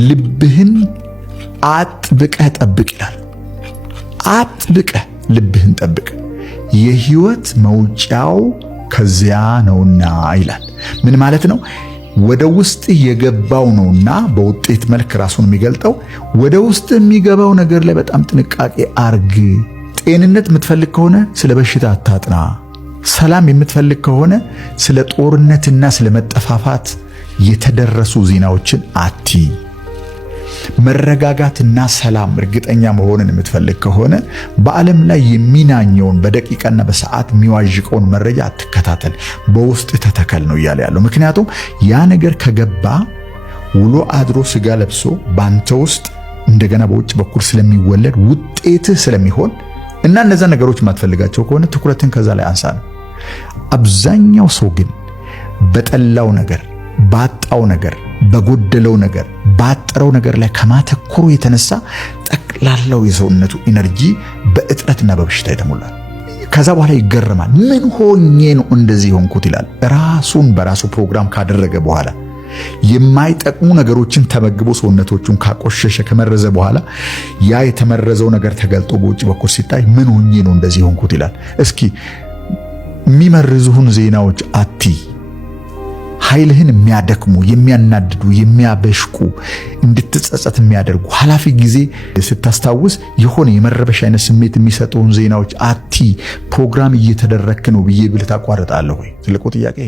ልብህን አጥብቀህ ጠብቅ ይላል። አጥብቀህ ልብህን ጠብቅ፣ የህይወት መውጫው ከዚያ ነውና ይላል። ምን ማለት ነው? ወደ ውስጥ የገባው ነውና በውጤት መልክ ራሱን የሚገልጠው። ወደ ውስጥ የሚገባው ነገር ላይ በጣም ጥንቃቄ አርግ። ጤንነት የምትፈልግ ከሆነ ስለ በሽታ አታጥና። ሰላም የምትፈልግ ከሆነ ስለ ጦርነትና ስለ መጠፋፋት የተደረሱ ዜናዎችን አትይ። መረጋጋትና ሰላም እርግጠኛ መሆንን የምትፈልግ ከሆነ በዓለም ላይ የሚናኘውን በደቂቃና በሰዓት የሚዋዥቀውን መረጃ አትከታተል፣ በውስጥ ተተከል ነው እያለ ያለው። ምክንያቱም ያ ነገር ከገባ ውሎ አድሮ ስጋ ለብሶ ባንተ ውስጥ እንደገና በውጭ በኩል ስለሚወለድ ውጤትህ ስለሚሆን እና እነዛ ነገሮች ማትፈልጋቸው ከሆነ ትኩረትን ከዛ ላይ አንሳ ነው። አብዛኛው ሰው ግን በጠላው ነገር፣ ባጣው ነገር፣ በጎደለው ነገር፣ ባጠረው ነገር ላይ ከማተኮሩ የተነሳ ጠቅላላው የሰውነቱ ኢነርጂ በእጥረትና በበሽታ የተሞላል። ከዛ በኋላ ይገረማል። ምን ሆኜ ነው እንደዚህ ሆንኩት ይላል። ራሱን በራሱ ፕሮግራም ካደረገ በኋላ የማይጠቅሙ ነገሮችን ተመግቦ ሰውነቶቹን ካቆሸሸ ከመረዘ በኋላ ያ የተመረዘው ነገር ተገልጦ በውጭ በኩል ሲታይ ምን ሆኜ ነው እንደዚህ ሆንኩት ይላል። እስኪ የሚመርዙህን ዜናዎች አትይ። ኃይልህን የሚያደክሙ፣ የሚያናድዱ፣ የሚያበሽቁ፣ እንድትጸጸት የሚያደርጉ ኃላፊ ጊዜ ስታስታውስ የሆነ የመረበሽ አይነት ስሜት የሚሰጡን ዜናዎች አትይ። ፕሮግራም እየተደረክ ነው ብዬ ብለህ ታቋርጣለህ ወይ? ትልቁ ጥያቄ